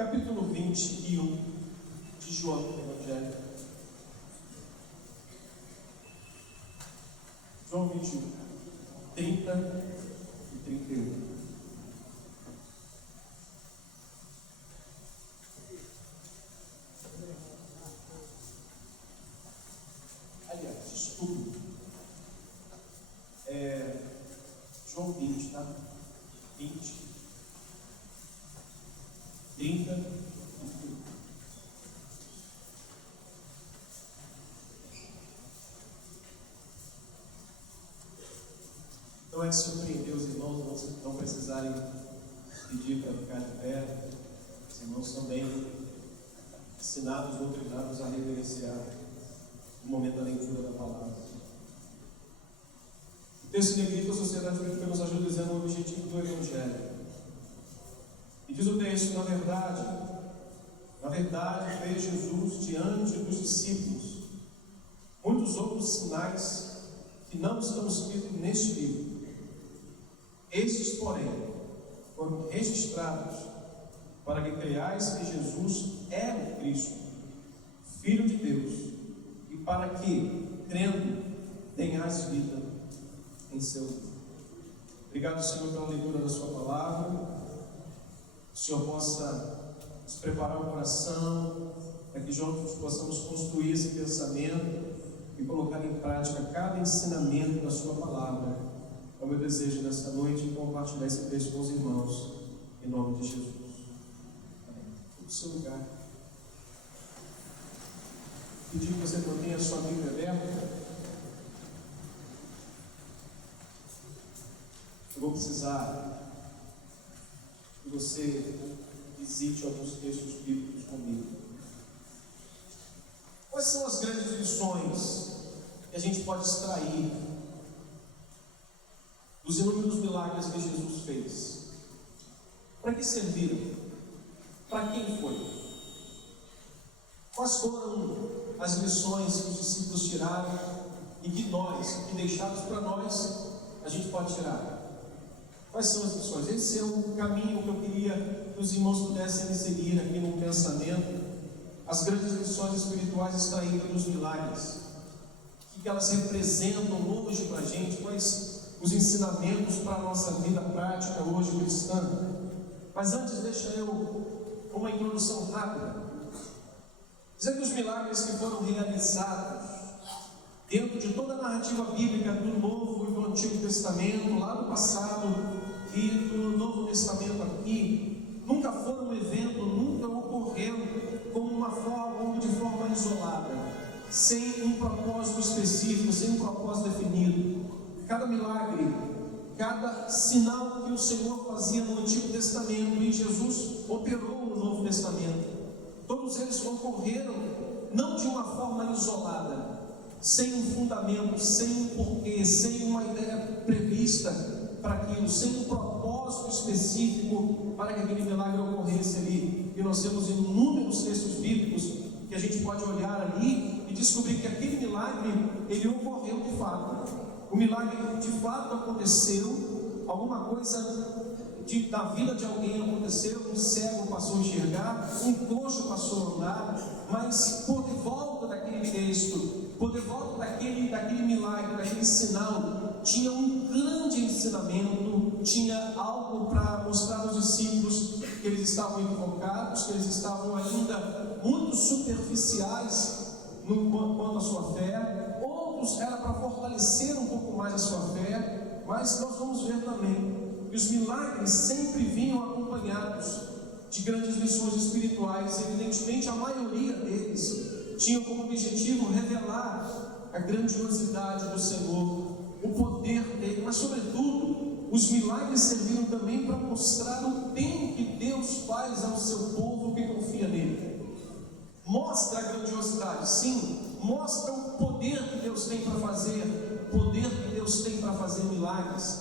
capítulo 21 de João, do Evangelho. João 21, 30 e 31. Aliás, estudo. João 20, tá? 20, 30 e 31. Não é de surpreender os irmãos não precisarem pedir para ficar de pé. Os irmãos são bem ensinados, doutrinados a reverenciar o momento da leitura da palavra. O texto negrito, a sociedade bíblica nos ajuda dizendo o objetivo do Evangelho. E diz o texto, na verdade, fez Jesus diante dos discípulos muitos outros sinais que não estão escritos neste livro. Estes, porém, foram registrados para que creiais que Jesus é o Cristo, Filho de Deus, e para que, crendo, tenhais vida em seu nome. Obrigado, Senhor, pela leitura da sua palavra. Que o Senhor possa nos preparar o coração, para que juntos possamos construir esse pensamento e colocar em prática cada ensinamento da sua palavra. É o meu desejo nesta noite compartilhar esse texto com os irmãos, em nome de Jesus. Amém. No seu lugar. Pedir que você mantenha a sua Bíblia aberta. Eu vou precisar que você visite alguns textos bíblicos comigo. Quais são as grandes lições que a gente pode extrair dos inúmeros milagres que Jesus fez? Para que serviram? Para quem foi? Quais foram as lições que os discípulos tiraram e que nós, que deixados para nós, a gente pode tirar? Quais são as lições? Esse é o caminho que eu queria que os irmãos pudessem me seguir aqui no pensamento. As grandes lições espirituais extraídas dos milagres. O que elas representam hoje para a gente? Quais os ensinamentos para a nossa vida prática hoje cristã? Mas antes, deixa eu uma introdução rápida. Dizer que os milagres que foram realizados dentro de toda a narrativa bíblica do Novo e do Antigo Testamento, lá no passado e do Novo Testamento aqui, nunca foram um evento, nunca ocorreu de forma isolada, sem um propósito específico, sem um propósito definido. Cada milagre, cada sinal que o Senhor fazia no Antigo Testamento e Jesus operou no Novo Testamento, todos eles ocorreram não de uma forma isolada, sem um fundamento, sem um porquê, sem uma ideia prevista para aquilo, sem um propósito específico para que aquele milagre ocorresse ali. E nós temos inúmeros textos bíblicos que a gente pode olhar ali e descobrir que aquele milagre, ele ocorreu de fato. O milagre de fato aconteceu, alguma coisa da vida de alguém aconteceu, um cego passou a enxergar, um coxo passou a andar, mas por volta daquele texto, por volta daquele milagre, daquele sinal, tinha um grande ensinamento, tinha algo para mostrar aos discípulos que eles estavam equivocados, que eles estavam ainda muito superficiais quanto à sua fé. Outros era para fortalecer um pouco mais a sua fé, mas nós vamos ver também que os milagres sempre vinham acompanhados de grandes lições espirituais. Evidentemente, a maioria deles tinham como objetivo revelar a grandiosidade do Senhor, o poder dele, mas sobretudo, os milagres serviram também para mostrar o bem que Deus faz ao seu povo que confia nele. Mostra a grandiosidade, sim, mostra o poder que Deus tem para fazer, o poder que Deus tem para fazer milagres,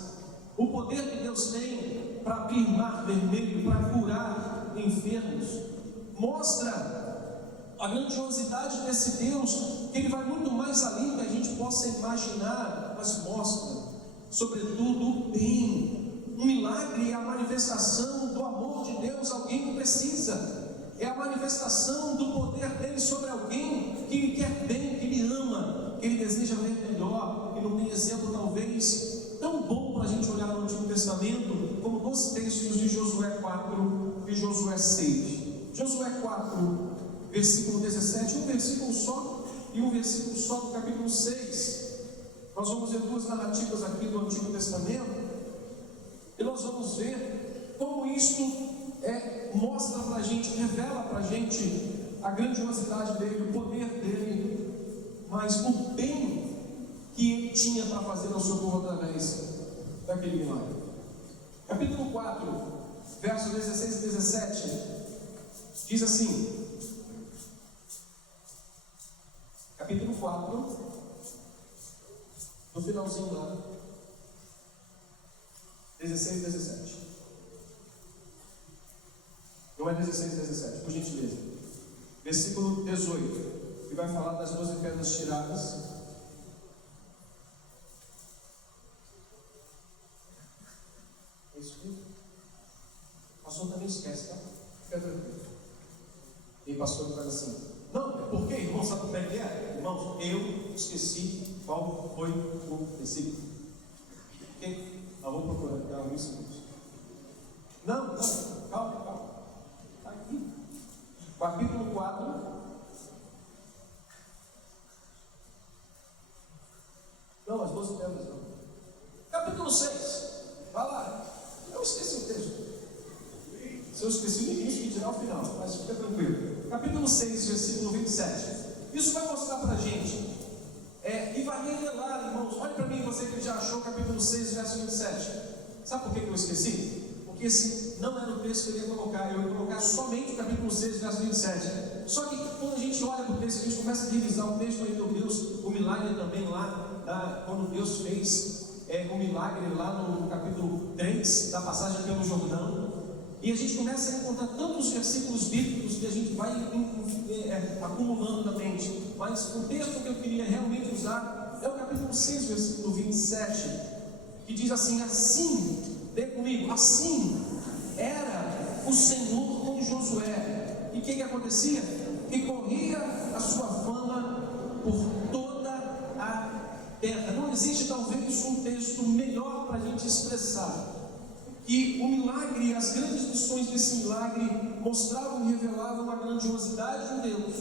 o poder que Deus tem para abrir mar vermelho, para curar enfermos. Mostra a grandiosidade desse Deus, que Ele vai muito mais além do que a gente possa imaginar, mas mostra, sobretudo, o bem. Um milagre é a manifestação do amor de Deus a alguém que precisa. é a manifestação do poder dele sobre alguém que ele quer bem, que ele ama, que ele deseja ver melhor. E não tem exemplo talvez tão bom para a gente olhar no Antigo Testamento como os textos de Josué 4 e Josué 6. Josué 4, versículo 17, um versículo só e um versículo só do capítulo 6. Nós vamos ver duas narrativas aqui do Antigo Testamento e nós vamos ver como isto mostra para a gente, revela para a gente a grandiosidade dele, o poder dele, mas o bem que ele tinha para fazer ao seu povo através daquele milagre. Capítulo 4, versos 16 e 17, diz assim, capítulo 4, no finalzinho lá, 16 e 17. Não é 16 e 17, por gentileza. Versículo 18, que vai falar das 12 pedras tiradas. É isso aqui? O pastor também esquece, tá? Fica tranquilo. E o pastor faz assim: não, é porque, irmão, sabe como é que é? Irmãos, eu esqueci qual foi o versículo. Ok? Eu vou procurar aqui alguns segundos. Não, calma. Está aqui. Capítulo 4. Não, as 12 pedras não. Capítulo 6. Vai lá. Eu esqueci o texto. Se eu esqueci o início, me dirá o final, mas fica tranquilo. Capítulo 6, versículo 27. Isso vai mostrar para a gente, e vai revelar, irmãos. Olhe para mim, você que já achou o capítulo 6, verso 27. Sabe por que eu esqueci? Porque esse não era o texto que eu ia colocar. Eu ia colocar somente o capítulo 6, verso 27. Só que quando a gente olha para o texto, a gente começa a revisar o texto aí, meu Deus, o milagre também lá, quando Deus fez o milagre lá no capítulo 3, da passagem pelo Jordão. E a gente começa a encontrar tantos versículos bíblicos que a gente vai acumulando na mente. Mas o texto que eu queria realmente usar é o capítulo 6, versículo 27, que diz assim: assim, lê comigo, assim era o Senhor com Josué. E o que acontecia? Que corria a sua fama por toda a terra. Não existe talvez um texto melhor para a gente expressar que o milagre, as grandes lições desse milagre mostravam e revelavam a grandiosidade de Deus,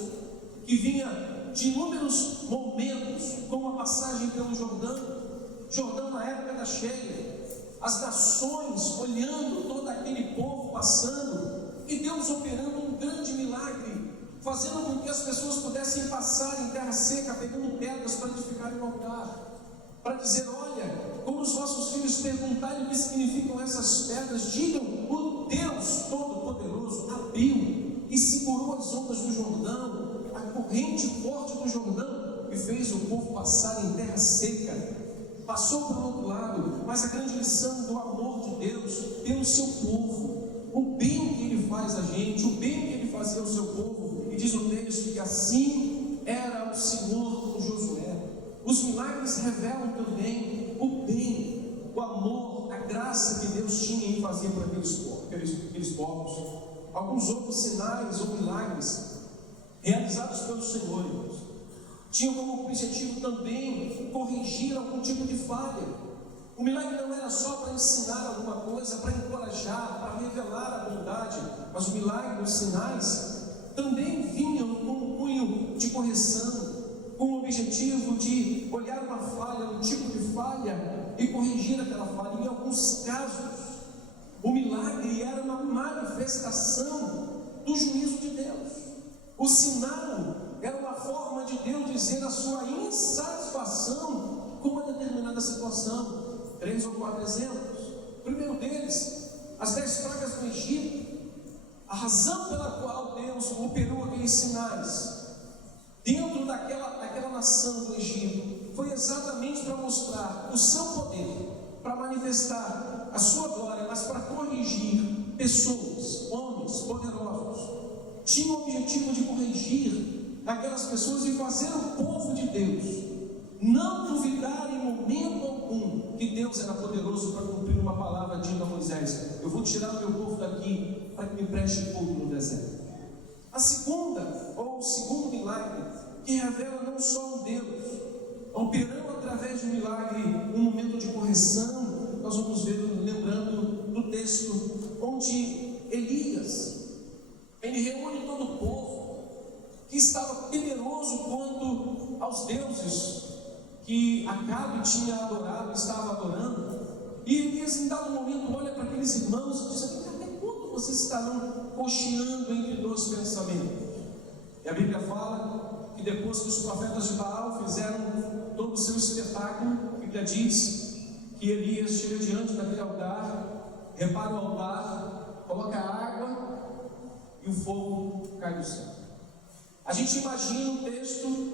que vinha de inúmeros momentos, como a passagem pelo Jordão na época da cheia, as nações olhando todo aquele povo passando, e Deus operando um grande milagre, fazendo com que as pessoas pudessem passar em terra seca, pegando pedras para edificarem o altar, para dizer: olha, quando os vossos filhos perguntarem o que significam essas pedras, digam: o Deus Todo-Poderoso abriu e segurou as ondas do Jordão, a corrente forte do Jordão, e fez o povo passar em terra seca. Passou para o outro lado, mas a grande lição do amor de Deus pelo seu povo, o bem que Ele faz a gente, o bem que Ele fazia ao seu povo. E diz o texto que assim era o Senhor com Josué. Os milagres revelam também o bem, o amor, a graça que Deus tinha em fazer para aqueles povos. Alguns outros sinais ou milagres realizados pelo Senhor, irmãos, tinham como objetivo também corrigir algum tipo de falha. O milagre não era só para ensinar alguma coisa, para encorajar, para revelar a bondade, mas o milagre, os sinais, também vinham com um cunho de correção, com o objetivo de olhar uma falha, um tipo de falha, e corrigir aquela falha. Em alguns casos, o milagre era uma manifestação do juízo de Deus. O sinal era uma forma de Deus dizer a sua insatisfação com uma determinada situação. 3 ou 4 exemplos. O primeiro deles, as 10 pragas do Egito. A razão pela qual Deus operou aqueles sinais dentro daquela nação do Egito foi exatamente para mostrar o seu poder, para manifestar a sua glória, mas para corrigir pessoas, homens poderosos. Tinha o objetivo de corrigir aquelas pessoas e fazer o povo de Deus não duvidar em momento algum que Deus era poderoso para cumprir uma palavra dita a Moisés: eu vou tirar o meu povo daqui para que me preste culto no deserto. A segunda, ou o segundo milagre, que revela não só um Deus operando através de um milagre, um momento de correção, nós vamos ver, lembrando do texto, onde Elias, ele reúne todo o povo, que estava temeroso quanto aos deuses que Acabe tinha adorado, estava adorando, e Elias, em dado momento, olha para aqueles irmãos e diz: até quando vocês estarão cocheando entre dois pensamentos? E a Bíblia fala que depois que os profetas de Baal fizeram todo o seu espetáculo, a Bíblia diz que Elias chega diante daquele altar, repara o altar, coloca água e o fogo cai do céu. A gente imagina o texto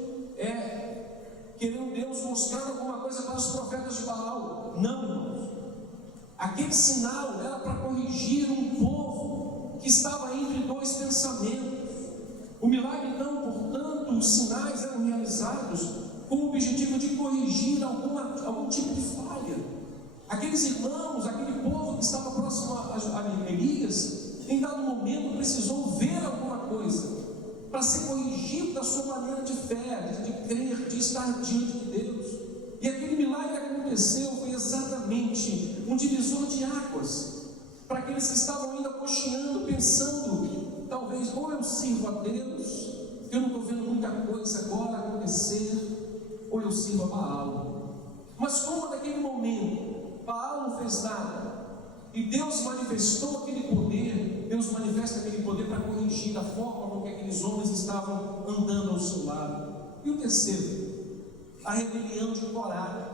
querendo Deus mostrando alguma coisa para os profetas de Baal. Não, irmãos. Aquele sinal era para corrigir um povo que estava entre dois pensamentos. O milagre, então, portanto, os sinais eram realizados com o objetivo de corrigir algum tipo de falha. Aqueles irmãos, aquele povo que estava próximo a Elias, em dado momento precisou ver alguma coisa para ser corrigido da sua maneira de fé, de crer, de estar diante de Deus. E aquele milagre que aconteceu foi exatamente um divisor de águas para aqueles que estavam ainda cocheando, pensando, talvez, ou eu sirvo a Deus, que eu não estou vendo muita coisa agora acontecer, ou eu sirvo a Baal. Mas como naquele momento Baal não fez nada, e Deus manifestou aquele poder, Deus manifesta aquele poder para corrigir a forma como aqueles homens estavam andando ao seu lado. E o terceiro, a rebelião de Corá.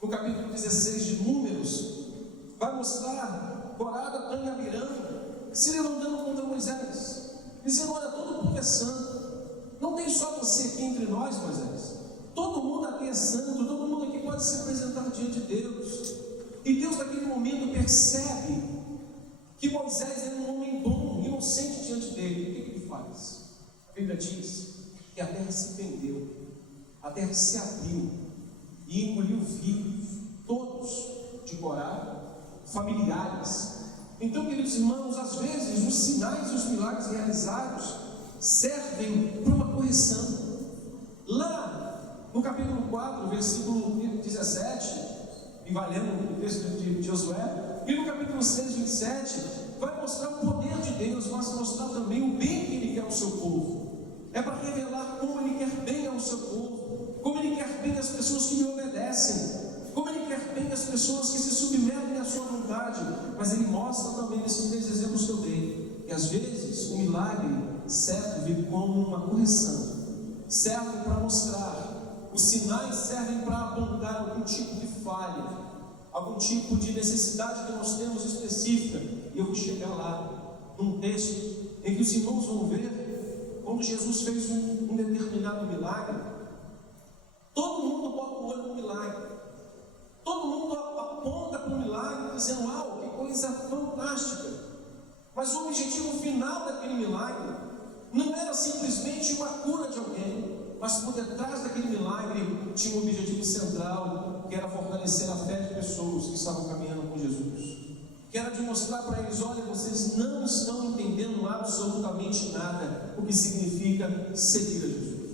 No capítulo 16 de Números, vai mostrar Corá, Datã e Abirão se levantando contra Moisés, dizendo: olha, todo mundo é santo, não tem só você aqui entre nós, Moisés, todo mundo aqui é santo, todo mundo aqui pode se apresentar diante de Deus. E Deus naquele momento percebe que Moisés era um homem bom, inocente diante dele. O que ele faz? A Bíblia diz que a terra se fendeu, a terra se abriu e engoliu vivos todos de Corá, familiares. Então, queridos irmãos, às vezes os sinais e os milagres realizados servem para uma correção. Lá no capítulo 4, versículo 17, e valendo o texto de Josué, e no capítulo 6, 27, vai mostrar o poder de Deus, vai mostrar também o bem que Ele quer ao seu povo. É para revelar como Ele quer bem ao seu povo, como Ele quer bem às pessoas que lhe obedecem, como Ele quer bem às pessoas que se submetem à sua vontade. Mas Ele mostra também nesses exemplos que eu dei, que às vezes o milagre serve como uma correção, serve para mostrar. Os sinais servem para apontar algum tipo de falha, algum tipo de necessidade que nós temos específica. E eu vou chegar lá, num texto em que os irmãos vão ver, quando Jesus fez um determinado milagre, todo mundo bota o olho no milagre, todo mundo aponta para o milagre, dizendo: uau, que coisa fantástica. Mas o objetivo final daquele milagre não era simplesmente uma cura de alguém, mas por detrás daquele milagre tinha um objetivo central, que era fortalecer a fé de pessoas que estavam caminhando com Jesus, que era de mostrar para eles: olha, vocês não estão entendendo absolutamente nada o que significa seguir a Jesus.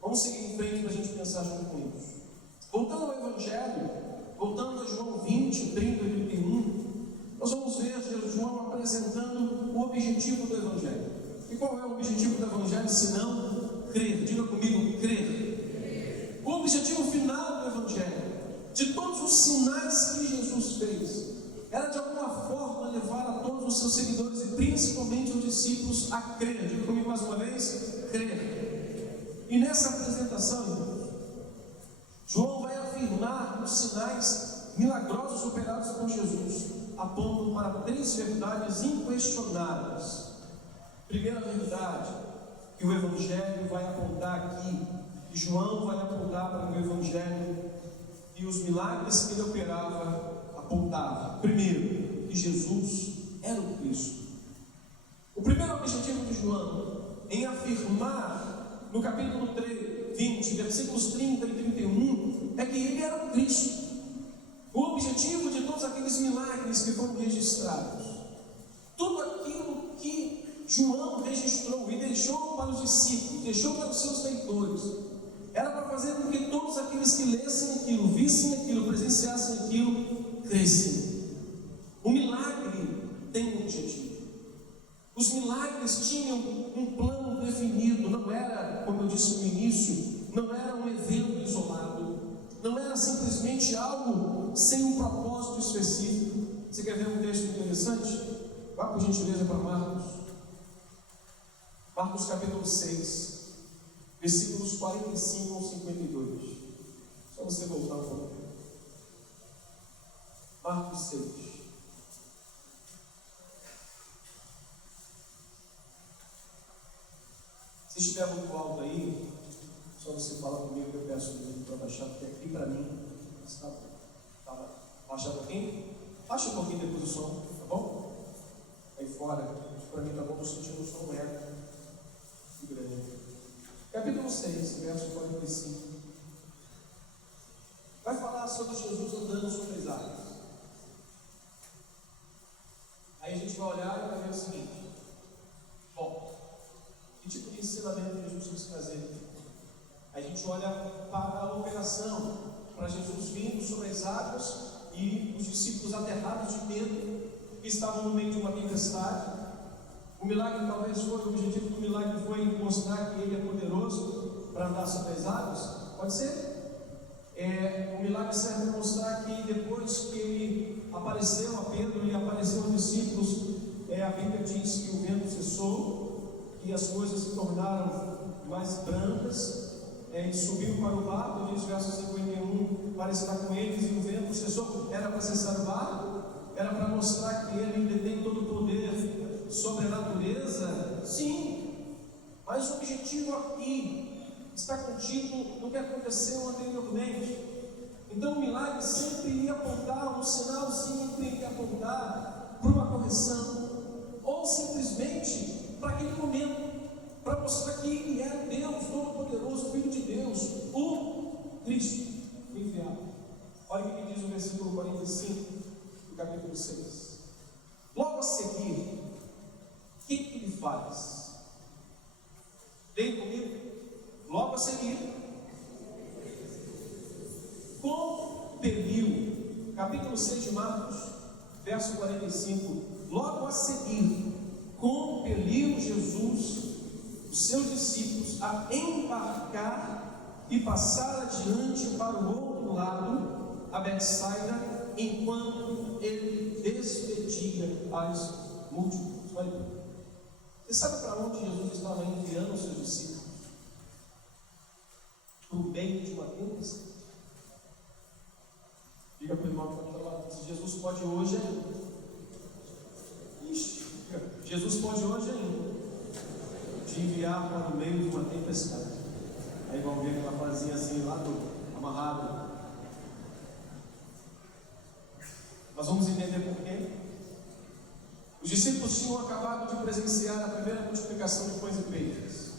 Vamos seguir em frente para a gente pensar junto com isso. Voltando ao Evangelho, voltando a João 20, 30 e 31, nós vamos ver João apresentando o objetivo do Evangelho. E qual é o objetivo do Evangelho, senão crer? Diga comigo: crer. O objetivo final do Evangelho, de todos os sinais que Jesus fez, era de alguma forma levar a todos os seus seguidores e principalmente os discípulos a crer. Diga comigo mais uma vez: crer. E nessa apresentação, irmãos, João vai afirmar os sinais milagrosos operados por Jesus, apontam para 3 verdades inquestionáveis. Primeira verdade que o Evangelho vai apontar aqui, que João vai apontar para o Evangelho, e os milagres que ele operava apontavam. Primeiro, que Jesus era o Cristo. O primeiro objetivo de João em afirmar no capítulo 20, versículos 30 e 31, é que ele era o Cristo. O objetivo de todos aqueles milagres que foram registrados, tudo aquilo que João registrou e deixou para os discípulos, deixou para os seus leitores. Era para fazer com que todos aqueles que lessem aquilo, vissem aquilo, presenciassem aquilo, crescem. O milagre tem um objetivo. Os milagres tinham um plano definido, não era, como eu disse no início, não era um evento isolado, não era simplesmente algo sem um propósito específico. Você quer ver um texto interessante? Vá por gentileza para Marcos. Marcos capítulo 6, versículos 45 ao 52. Só você voltar um pouco. Marcos 6. Se estiver muito alto aí, só você fala comigo que eu peço para baixar, porque aqui para mim está bom. Tá, baixa um pouquinho? Baixa um pouquinho depois do som, tá bom? Aí fora, para mim tá bom, estou sentindo o som grande. Capítulo 6, verso 45. Vai falar sobre Jesus andando sobre as águas. Aí a gente vai olhar e vai ver o seguinte: bom, que tipo de ensinamento Jesus quis fazer? A gente olha para a operação, para Jesus vindo sobre as águas e os discípulos aterrados de medo, que estavam no meio de uma tempestade. O milagre talvez foi, o objetivo do milagre foi mostrar que ele é poderoso para andar sobre as águas. Pode ser? O milagre serve para mostrar que depois que ele apareceu a Pedro e apareceu aos discípulos, a Bíblia diz que o vento cessou, que as coisas se tornaram mais brancas. Ele subiu para o barco, diz verso 51, para estar com eles, e o vento cessou. Era para cessar o barco? Era para mostrar que ele detém todo o poder sobre a natureza? Sim, mas o objetivo aqui está contido no que aconteceu anteriormente. Então o milagre sempre iria apontar, um sinal sempre iria apontar para uma correção, ou simplesmente para aquele momento, para mostrar que ele é Deus Todo-Poderoso, Filho de Deus, o Cristo enviado. Olha o que diz o versículo 45 do capítulo 6. Logo a seguir, o que ele faz? Leia comigo. Logo a seguir, compeliu, capítulo 6 de Marcos, verso 45. Logo a seguir, compeliu Jesus os seus discípulos a embarcar e passar adiante para o outro lado, a Betsaida, enquanto ele despedia as multidões. Olha, você sabe para onde Jesus estava enviando os seus discípulos? Para o meio de uma tempestade? Diga para o irmão que está lá, se Jesus pode hoje ainda. Jesus pode hoje ainda te enviar para o meio de uma tempestade. Aí vão ver aquela frasinha assim lá do amarrado. Nós vamos entender por quê. Os discípulos tinham acabado de presenciar a primeira multiplicação de pães e peixes.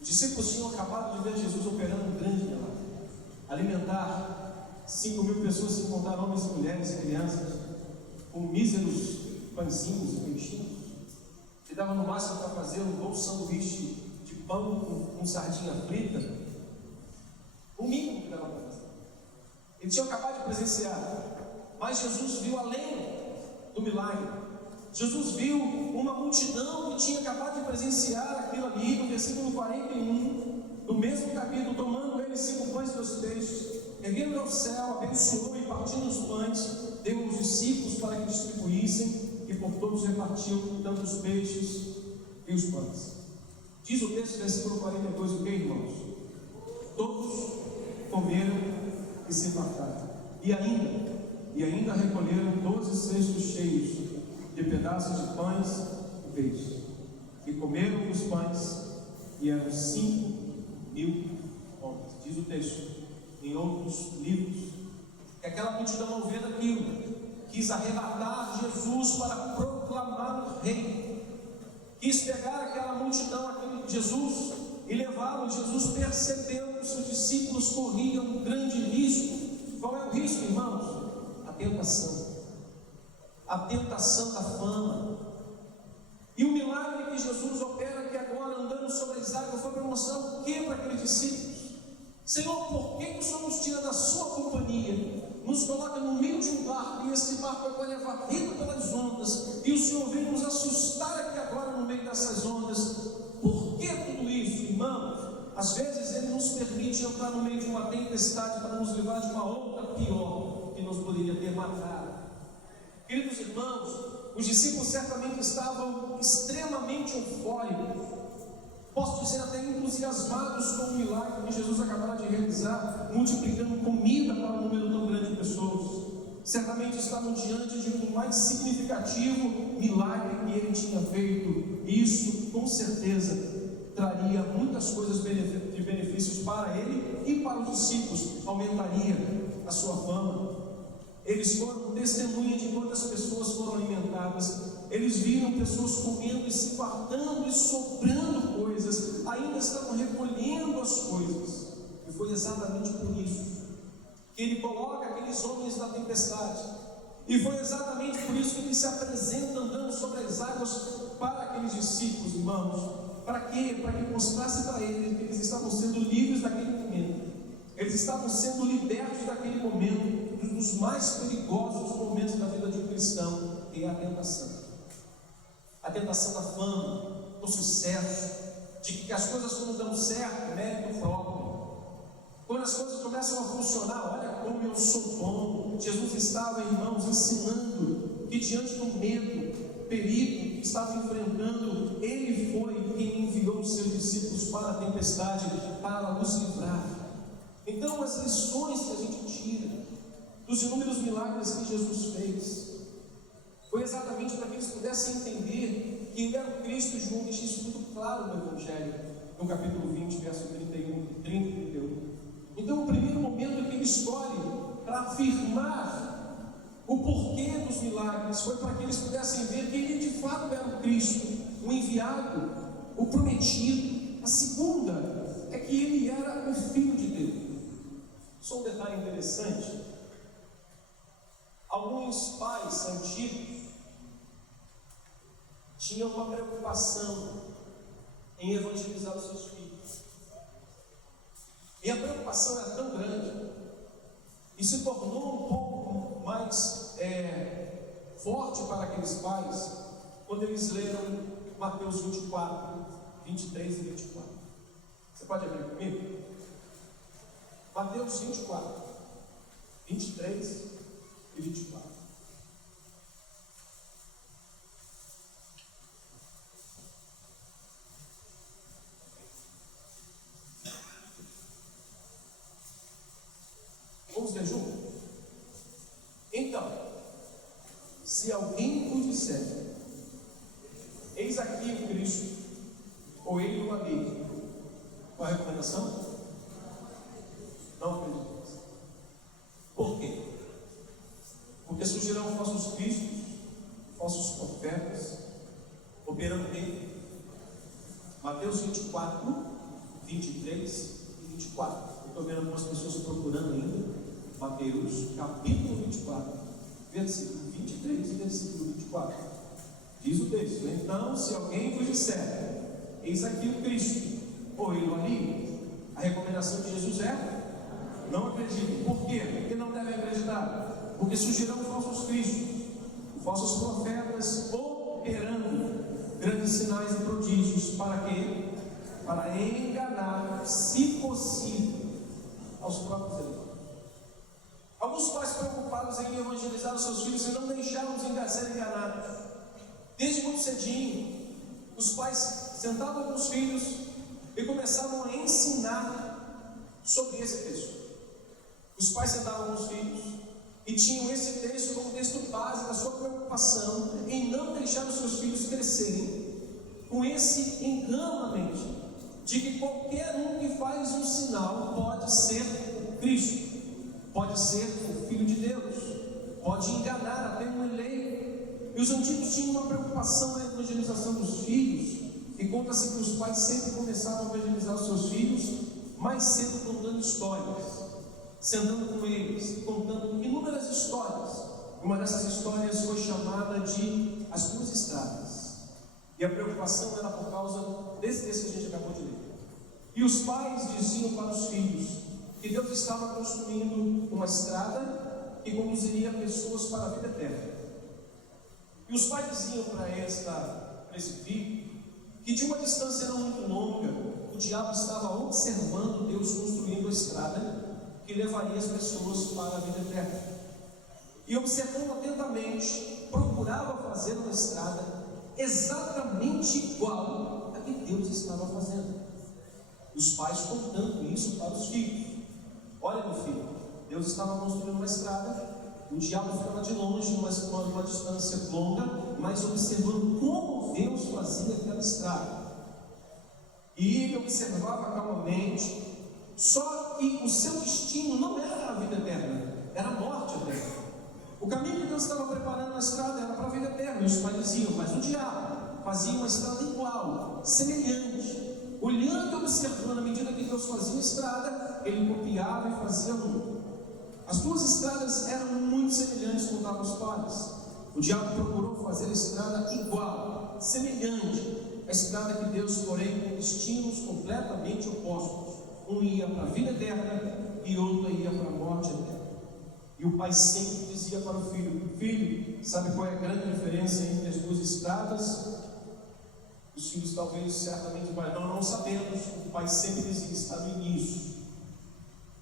Os discípulos tinham acabado de ver Jesus operando um grande milagre, alimentar 5.000 pessoas, sem contar homens e mulheres e crianças, com míseros pãezinhos e peixinhos, que dava no máximo para fazer um bom sanduíche de pão com sardinha frita, o mínimo que dava para fazer. Eles tinham acabado de presenciar, mas Jesus viu além do milagre. Jesus viu uma multidão que tinha acabado de presenciar aquilo ali, no versículo 41 do mesmo capítulo, tomando ele 5 pães e 2 peixes, erguendo ao céu, abençoou e partindo os pães, deu aos discípulos para que distribuíssem, e por todos repartiu tanto os peixes e os pães. Diz o texto, versículo 42, o que, irmãos? Todos comeram e se fartaram, e ainda recolheram 12 cestos cheios de pedaços de pães e peixes, e comeram os pães, e eram 5.000 homens. Diz o texto, em outros livros, que aquela multidão, ao ver aquilo, quis arrebatar Jesus para proclamar o rei, quis pegar aquela multidão, aquele Jesus, e levá-lo. Jesus percebeu que os seus discípulos corriam um grande risco. Qual é o risco, irmãos? A tentação da fama. E o milagre milagre que Jesus opera aqui agora, andando sobre as águas, foi para mostrar o que para aqueles discípulos? Senhor, por que o Senhor nos tira da sua companhia, nos coloca no meio de um barco, e esse barco agora é varrido pelas ondas, e o Senhor vem nos assustar aqui agora no meio dessas ondas? Por que tudo isso, irmãos? Às vezes Ele nos permite entrar no meio de uma tempestade para nos livrar de uma outra pior, que nos poderia ter matado. Queridos irmãos, os discípulos certamente estavam extremamente eufóricos, posso dizer até entusiasmados com o milagre que Jesus acabara de realizar, multiplicando comida para um número tão grande de pessoas. Certamente estavam diante de um mais significativo milagre que Ele tinha feito. Isso, com certeza, traria muitas coisas de benefícios para Ele e para os discípulos, aumentaria a sua fama. Eles foram testemunha de quantas pessoas foram alimentadas. Eles viram pessoas comendo e se fartando e sobrando coisas, ainda estavam recolhendo as coisas. E foi exatamente por isso que Ele coloca aqueles homens na tempestade. E foi exatamente por isso que Ele se apresenta andando sobre as águas para aqueles discípulos, irmãos. Para quê? Para que mostrasse para eles que eles estavam sendo livres daquele momento. Eles estavam sendo libertos daquele momento, um dos mais perigosos momentos da vida de um cristão, que é a tentação. A tentação da fama, do sucesso, de que as coisas não dão certo, mérito próprio. Quando as coisas começam a funcionar, olha como eu sou bom. Jesus estava, irmãos, ensinando que diante do medo, perigo que estava enfrentando, Ele foi quem enviou os seus discípulos para a tempestade, para nos livrar. Então, as lições que a gente tira dos inúmeros milagres que Jesus fez, foi exatamente para que eles pudessem entender que Ele era o Cristo. E João deixa isso tudo claro no Evangelho, no capítulo 20, verso 31, 30 e 31. Então, o primeiro momento que Ele escolhe para afirmar o porquê dos milagres foi para que eles pudessem ver que Ele de fato era o Cristo, o enviado, o prometido. A segunda é que Ele era o Filho de Deus. Só um detalhe interessante: alguns pais antigos tinham uma preocupação em evangelizar os seus filhos. E a preocupação era tão grande e se tornou um pouco mais forte para aqueles pais quando eles leram Mateus 24, 23 e 24. Você pode abrir comigo? Mateus 24, 23 e 24. Vamos ler junto? Então, se alguém vos disser, eis aqui o Cristo, ou ele o amigo, qual a recomendação? Não acredito. Por quê? Porque surgirão falsos cristos, falsos profetas, operando nele. Mateus 24, 23 e 24. Eu estou vendo algumas pessoas procurando ainda. Mateus capítulo 24, versículo 23 e versículo 24. Diz o texto: então, se alguém vos disser, eis aqui o Cristo, ou ele o amigo, a recomendação de Jesus é: não acredite. Por quê? Porque não devem acreditar. Porque surgirão falsos cristos, falsos profetas, operando grandes sinais e prodígios. Para quê? Para enganar, se possível, aos próprios eleitores. Alguns pais preocupados em evangelizar os seus filhos e não deixá-los ser enganados. Desde muito cedinho, os pais sentavam com os filhos e começavam a ensinar sobre esse texto. Os pais sentavam com os filhos e tinham esse texto como texto base da sua preocupação em não deixar os seus filhos crescerem com esse engano na mente de que qualquer um que faz um sinal pode ser o Cristo, pode ser o Filho de Deus, pode enganar até um eleito. E os antigos tinham uma preocupação na evangelização dos filhos, e conta-se que os pais sempre começavam a evangelizar os seus filhos mais cedo contando histórias, sentando com eles, contando inúmeras histórias. Uma dessas histórias foi chamada de As Duas Estradas. E a preocupação era por causa desse texto que a gente acabou de ler. E os pais diziam para os filhos que Deus estava construindo uma estrada que conduziria pessoas para a vida eterna. E os pais diziam para esse filho que de uma distância não muito longa, o diabo estava observando Deus construindo a estrada que levaria as pessoas para a vida eterna. E observando atentamente, procurava fazer uma estrada exatamente igual a que Deus estava fazendo. Os pais contando isso para os filhos. Olha, meu filho, Deus estava construindo uma estrada, o diabo ficava de longe, uma distância longa, mas observando como Deus fazia aquela estrada. E ele observava calmamente, só que o seu destino não era a vida eterna, era a morte eterna. O caminho que Deus estava preparando na estrada era para a vida eterna. E os pais diziam, mas o diabo fazia uma estrada igual, semelhante. Olhando e observando, à medida que Deus fazia a estrada, ele copiava e fazia uma. As duas estradas eram muito semelhantes, contavam os pais. O diabo procurou fazer a estrada igual, semelhante. A estrada que Deus, porém, com destinos completamente opostos. Um ia para a vida eterna e outro ia para a morte eterna. E o pai sempre dizia para o filho: filho, sabe qual é a grande diferença entre as duas estradas? Os filhos talvez certamente vai, não sabemos. O pai sempre dizia: está no início.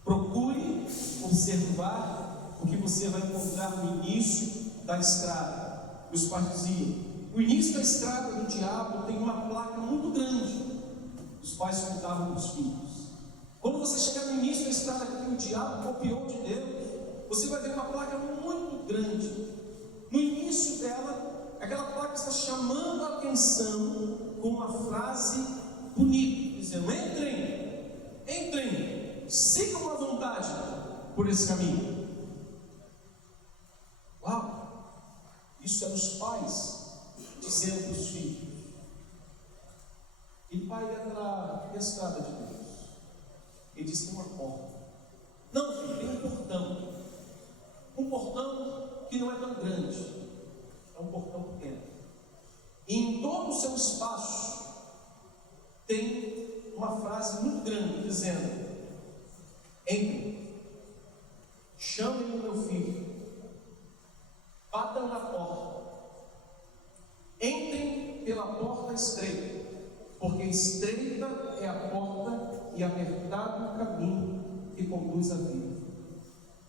Procure observar o que você vai encontrar no início da estrada. E os pais diziam: o início da estrada do diabo tem uma placa muito grande. Os pais contavam para os filhos: quando você chegar no início da estrada que o diabo copiou de Deus, você vai ver uma placa muito grande. No início dela, aquela placa está chamando a atenção com uma frase bonita, dizendo: entrem, sigam à vontade por esse caminho. Uau! Isso é os pais dizendo para os filhos. E pai entra na estrada de Deus. Ele diz: tem uma porta. Não, filho, tem um portão. Um portão que não é tão grande, é um portão pequeno. E em todo o seu espaço tem uma frase muito grande dizendo: entrem, chamem o meu filho, batam na porta, entrem pela porta estreita, porque estreita é a porta e apertado o caminho que conduz à vida.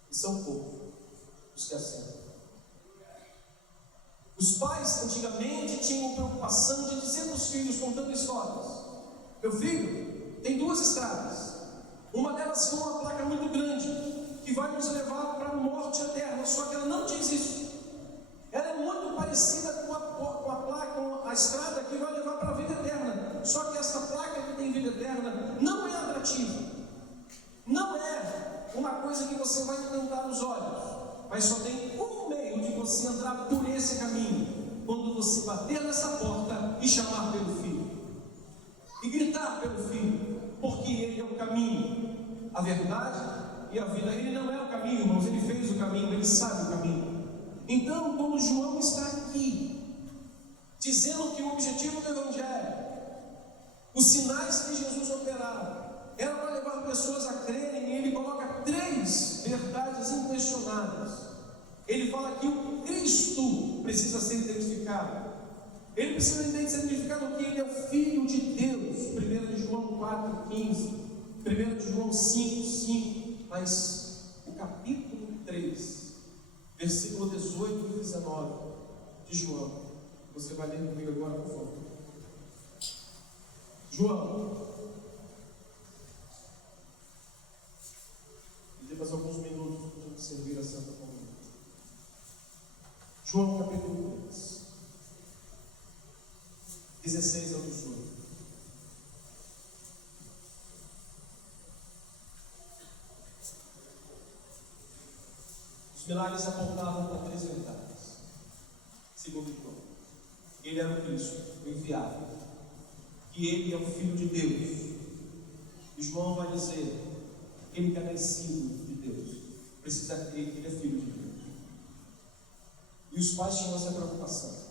E são poucos os que assentam. Os pais antigamente tinham preocupação de dizer para os filhos, contando histórias: meu filho, tem duas estradas, uma delas com uma placa muito grande que vai nos levar para a morte eterna, só que ela não diz isso. Ela é muito parecida com a placa, com a estrada que vai levar para a vida eterna, só que essa placa que tem vida eterna não é atrativa, não é uma coisa que você vai encantar os olhos, mas só tem um meio de você entrar por esse caminho: quando você bater nessa porta e chamar pelo filho, e gritar pelo filho, porque ele é o caminho, a verdade e a vida. Ele não é o caminho, irmãos, ele fez o caminho, ele sabe o caminho. Então, quando João está aqui, dizendo que o objetivo do Evangelho, os sinais que Jesus operava, era para levar pessoas a crerem, e ele coloca três verdades inquestionáveis. Ele fala que o Cristo precisa ser identificado. Ele precisa ser identificado que ele é o Filho de Deus. 1 de João 4,15, 1 de João 5,5. Mas o capítulo 3, versículo 18 e 19 de João, você vai ler comigo agora, por favor. João, mais alguns minutos para a gente servir a Santa Comunhão. João capítulo 3, 16 ao 18. Os milagres apontavam para três verdades. Segundo João, ele era o Cristo, o enviado, que ele é o Filho de Deus. E João vai dizer: ele que é nascido de Deus precisa crer que ele é filho de Deus. E os pais tinham essa preocupação.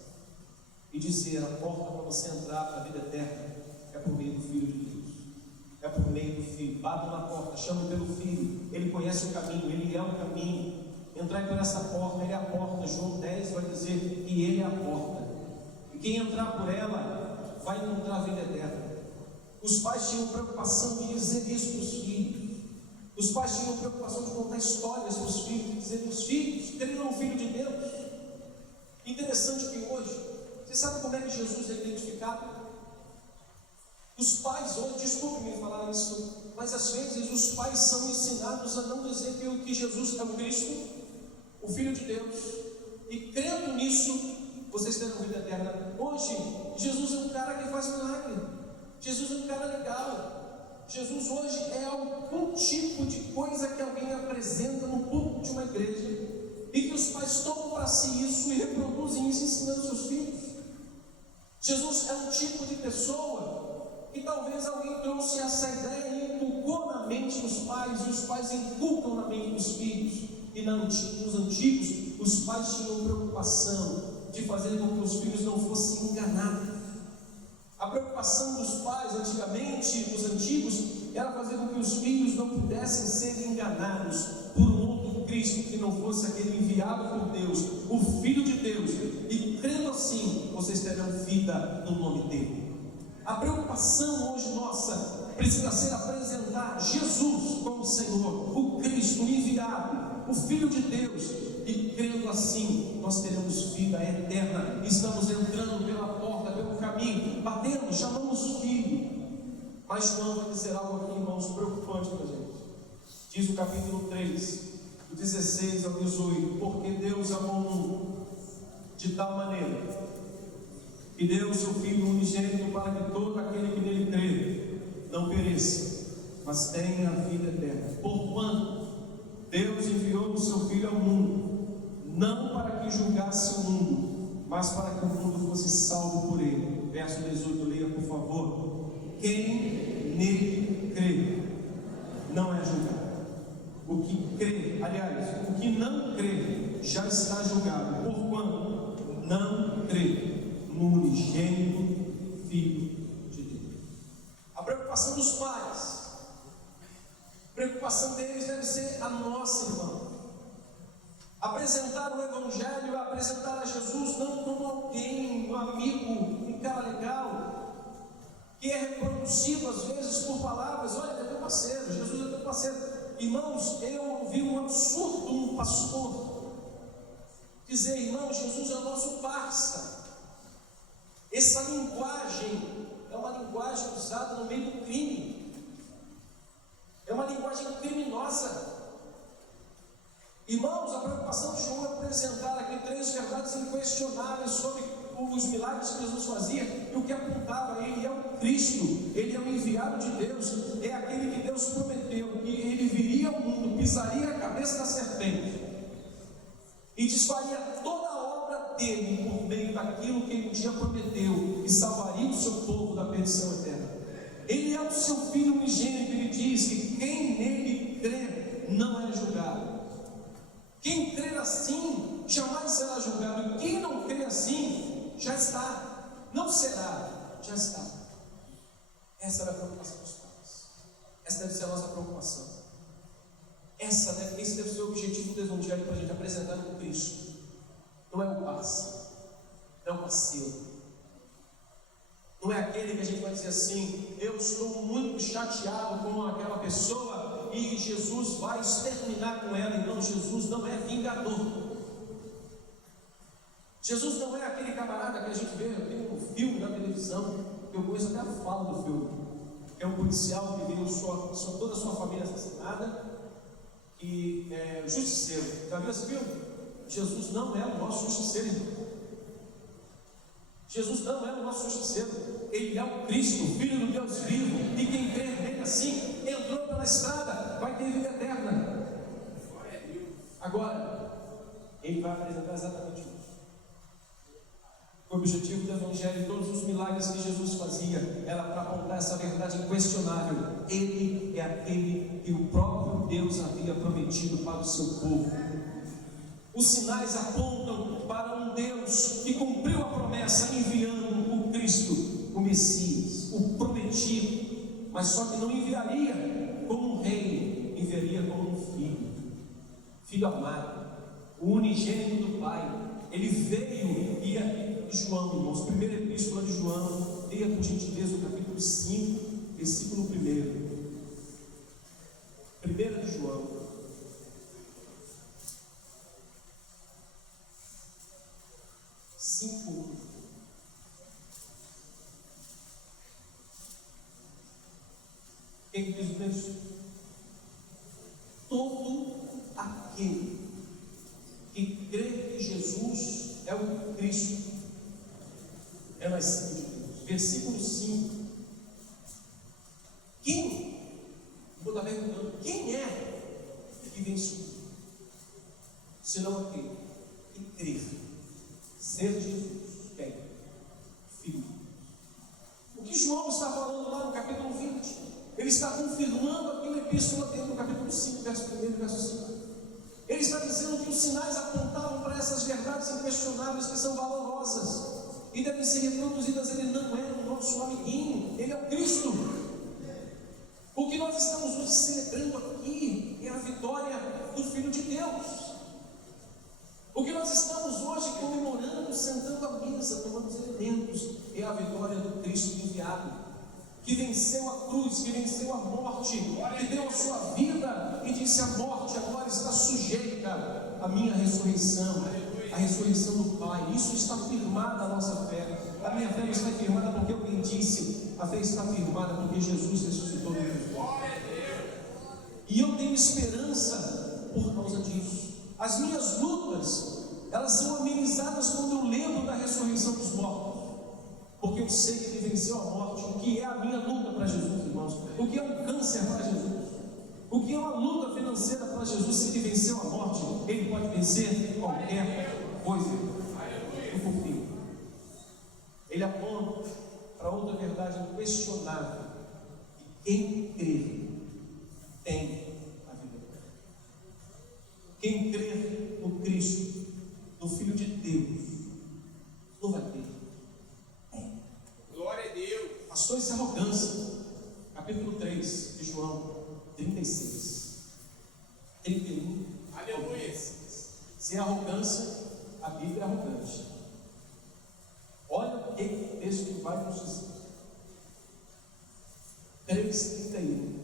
e dizer: a porta para você entrar para a vida eterna é por meio do Filho de Deus, é por meio do Filho. Bata na porta, chame pelo Filho, Ele conhece o caminho, Ele é o caminho. Entrai por essa porta, Ele é a porta. João 10 vai dizer que Ele é a porta, e quem entrar por ela vai encontrar a vida eterna. Os pais tinham preocupação de dizer isso para os filhos. Os pais tinham preocupação de contar histórias para os filhos, de dizer: os filhos creem no Filho de Deus. Interessante que hoje, você sabe como é que Jesus é identificado? Os pais hoje, desculpe-me falar isso, mas às vezes os pais são ensinados a não dizer que Jesus é o Cristo, o Filho de Deus, e crendo nisso, vocês terão vida eterna. Hoje, Jesus é um cara que faz milagre, Jesus é um cara legal, Jesus hoje é algum tipo de coisa que alguém apresenta no púlpito de uma igreja, e que os pais tomam para si isso e reproduzem isso ensinando seus filhos. Jesus é um tipo de pessoa que talvez alguém trouxe essa ideia e inculcou na mente dos pais, e os pais inculcam na mente dos filhos. E nos antigos, os pais tinham preocupação de fazer com que os filhos não fossem enganados. A preocupação dos pais antigamente, dos antigos, era fazer com que os filhos não pudessem ser enganados por um outro Cristo que não fosse aquele enviado por Deus, o Filho de Deus, e crendo assim, vocês terão vida no nome dele. A preocupação hoje nossa precisa ser apresentar Jesus como Senhor, o Cristo, o enviado, o Filho de Deus, e crendo assim, nós teremos vida eterna. Estamos entrando pela porta, pelo caminho, batendo, chamamos o Filho. Mas João vai dizer algo aqui, irmãos, preocupante para a gente. Diz o capítulo 3, do 16 ao 18: porque Deus amou o mundo de tal maneira que deu o seu Filho unigênito, para que todo aquele que nele crê não pereça, mas tenha a vida eterna. Porquanto Deus enviou o seu Filho ao mundo, não para que julgasse o mundo, mas para que o mundo fosse salvo por ele. Verso 18, leia por favor. Quem nele crê não é julgado. O que crê, aliás, o que não crê já está julgado, porquanto não crê no unigênito Filho de Deus. A preocupação dos pais, a preocupação deles deve ser a nossa, irmão. Apresentar o Evangelho, apresentar a Jesus não como alguém, um amigo, um cara legal, que é reproduzido às vezes por palavras: olha, é teu parceiro, Jesus é teu parceiro. Irmãos, eu ouvi um absurdo um pastor dizer: irmão, Jesus é o nosso parça. Essa linguagem é uma linguagem usada no meio do crime, é uma linguagem criminosa. Irmãos, a preocupação de João é apresentar aqui 3 verdades inquestionáveis sobre os milagres que Jesus fazia, e o que apontava: ele é o Cristo, ele é o enviado de Deus, é aquele que Deus prometeu que ele viria ao mundo, pisaria a cabeça da serpente e desfaria toda a obra dele por meio daquilo que ele um dia prometeu, e salvaria o seu povo da perdição eterna. Ele é o seu Filho unigênito. Ele diz que quem nele crê não é julgado. Quem crer assim jamais será julgado, e quem não crê assim já está, não será, já está. Essa era a preocupação dos pais, essa deve ser a nossa preocupação. Esse deve ser o objetivo do Evangelho para a gente apresentar o Cristo. Não é o passe, não é o passeio, não é aquele que a gente vai dizer assim: eu estou muito chateado com aquela pessoa e Jesus vai exterminar com ela. Então Jesus não é vingador. Jesus não é aquele camarada que a gente vê no filme, na televisão, que eu conheço até a fala do filme, que é um policial que viu toda a sua família assassinada, e é justiceiro. Já viu esse filme? Jesus não é o nosso justiceiro, irmão. Jesus não é o nosso justiceiro. Ele é o Cristo, o Filho do Deus vivo, e quem crê nele assim, entrou pela estrada, vai ter vida eterna. Agora, ele vai apresentar exatamente isso. O objetivo do Evangelho e todos os milagres que Jesus fazia era para apontar essa verdade inquestionável: ele é aquele que o próprio Deus havia prometido para o seu povo. Os sinais apontam para um Deus que cumpriu a promessa enviando o Cristo, o Messias, o prometido, mas só que não enviaria como um rei, enviaria como um filho, filho amado, o unigênito do Pai. Ele veio, e João, irmãos, primeira epístola de João, leia por gentileza o capítulo 5, versículo 1. Primeira de João 5:1. Quem diz o texto? Todo aquele que crê que Jesus é o Cristo é nascido de Deus. Versículo 5. Vou estar perguntando, quem é que vence? Senão aquele que crê ser Jesus, quem? Filho. O que João está falando lá no capítulo 20? Ele está confirmando aquilo epístola dentro do capítulo 5, verso 1 e verso 5. Ele está dizendo que os sinais apontavam para essas verdades inquestionáveis que são valorosas e devem ser reproduzidas. Ele não é o nosso amiguinho, ele é o Cristo. O que nós estamos hoje celebrando aqui é a vitória do Filho de Deus. O que nós estamos hoje comemorando, sentando à mesa, tomando os elementos, é a vitória do Cristo enviado, que venceu a cruz, que venceu a morte, que deu a sua vida e disse: a morte agora está sujeita à minha ressurreição, a ressurreição do Pai. Isso está firmada a nossa fé. A minha fé está firmada porque alguém disse, a fé está firmada porque Jesus ressuscitou do mortos. E eu tenho esperança por causa disso. As minhas lutas, elas são amenizadas quando eu lembro da ressurreição dos mortos, porque eu sei que ele venceu a morte. O que é a minha luta para Jesus, irmãos? O que é um câncer para Jesus? O que é uma luta financeira para Jesus? Se ele venceu a morte, ele pode vencer qualquer coisa. E por fim, ele aponta para outra verdade inquestionável: quem crê tem a vida eterna. Quem crê no Cristo, no Filho de Deus, não vai ter. Glória a Deus. Pastor, isso é arrogância. Capítulo 3 de João 36, 31. Aleluia. Se é arrogância, a Bíblia é arrogante. Olha o que o texto vai nos dizer. 3:31.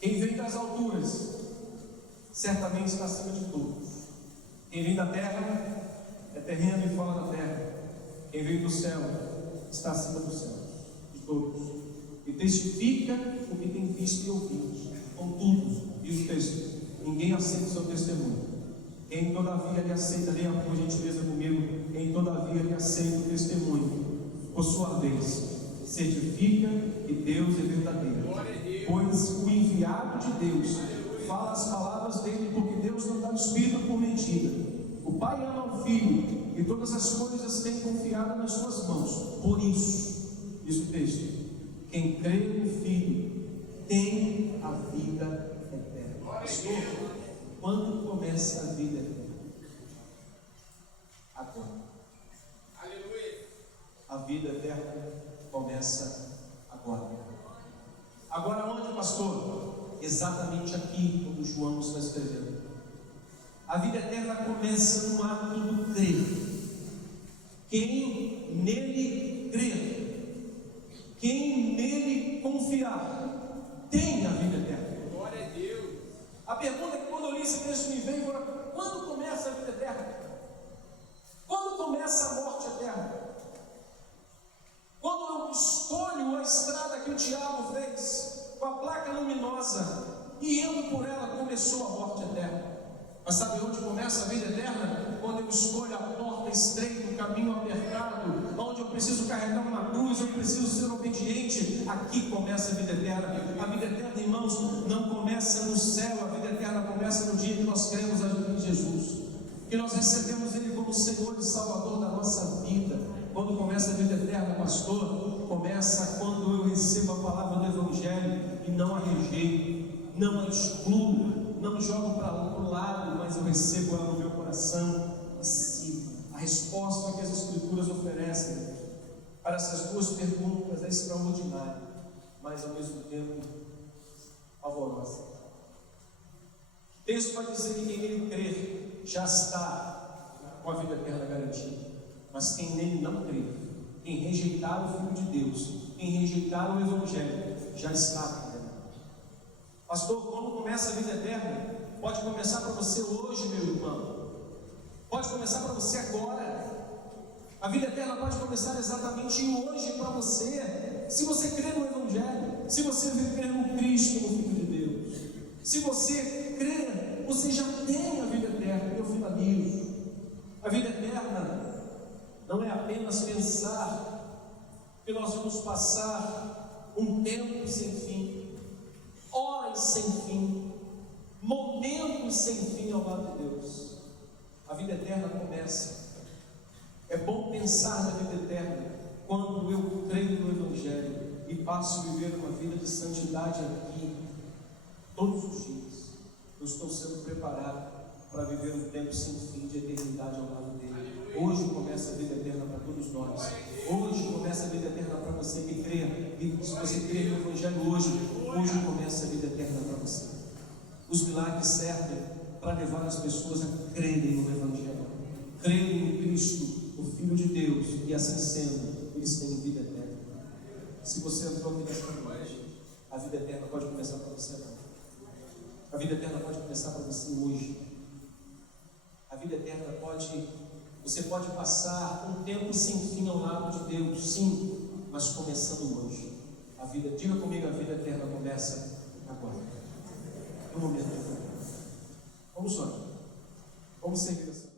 Quem vem das alturas certamente está acima de todos. Quem vem da terra é terreno e fora da terra. Quem vem do céu está acima do céu, de todos, e testifica o que tem visto e ouvido. Contudo, diz o texto, ninguém aceita o seu testemunho. Quem todavia lhe aceita, leia por gentileza comigo, quem todavia lhe aceita o testemunho, por sua vez, certifica que Deus é verdadeiro, pois o enviado de Deus fala as palavras dele, porque Deus não dá o Espírito por mentira. O Pai ama o Filho e todas as coisas têm confiado nas suas mãos. Por isso, diz o texto, quem crê no Filho tem a vida eterna. Pastor, quando começa a vida eterna? Agora. Aleluia. A vida eterna começa agora. Agora onde, pastor? Exatamente aqui, onde João está escrevendo. A vida eterna começa no ato do crer. Quem nele crer, quem nele confiar, tem a vida eterna. Glória a Deus. A pergunta que quando eu li esse texto me veio foi: quando começa a vida eterna? Quando começa a morte eterna? Quando eu escolho a estrada que o diabo fez, com a placa luminosa, e indo por ela, começou a morte eterna. Mas sabe onde começa a vida eterna? Quando eu escolho a porta estreita, o caminho apertado, onde eu preciso carregar uma cruz, eu preciso ser obediente. Aqui começa a vida eterna. A vida eterna, irmãos, não começa no céu. A vida eterna começa no dia que nós cremos em Jesus, que nós recebemos Ele como Senhor e Salvador da nossa vida. Quando começa a vida eterna, pastor, começa quando eu recebo a palavra do Evangelho e não a rejeito, não a excluo, não jogo para o lado, mas eu recebo ela no meu coração. E sigo. A resposta que as Escrituras oferecem para essas duas perguntas é extraordinária, mas ao mesmo tempo pavorosa. O texto vai dizer que quem nele crer já está com a vida eterna garantida, mas quem nele não crer, quem rejeitar o Filho de Deus, quem rejeitar o Evangelho, já está condenado. Pastor, quando começa a vida eterna? Pode começar para você hoje, meu irmão. Pode começar para você agora. A vida eterna pode começar exatamente hoje para você. Se você crer no Evangelho, se você crer no Cristo, no Filho de Deus, se você crer, você já tem a vida eterna. Eu finalizo. A vida eterna não é apenas pensar que nós vamos passar um tempo sem fim, horas sem fim, momentos sem fim ao lado de Deus. A vida eterna começa. É bom pensar na vida eterna quando eu creio no Evangelho e passo a viver uma vida de santidade aqui, todos os dias. Eu estou sendo preparado para viver um tempo sem fim de eternidade ao lado dele. Hoje começa a vida eterna para todos nós. Hoje começa a vida eterna para você que crê. E se você crê no Evangelho hoje começa a vida eterna para você. Os milagres servem para levar as pessoas a crerem no Evangelho, crerem em Cristo, o Filho de Deus, e assim sendo, eles têm vida eterna. Se você entrou aqui nesta noite, a vida eterna pode começar para você agora. A vida eterna pode começar para você hoje. A vida eterna você pode passar um tempo sem fim ao lado de Deus, sim, mas começando hoje. Diga comigo, a vida eterna começa agora. No momento de agora. Vamos orar. Vamos servir essa.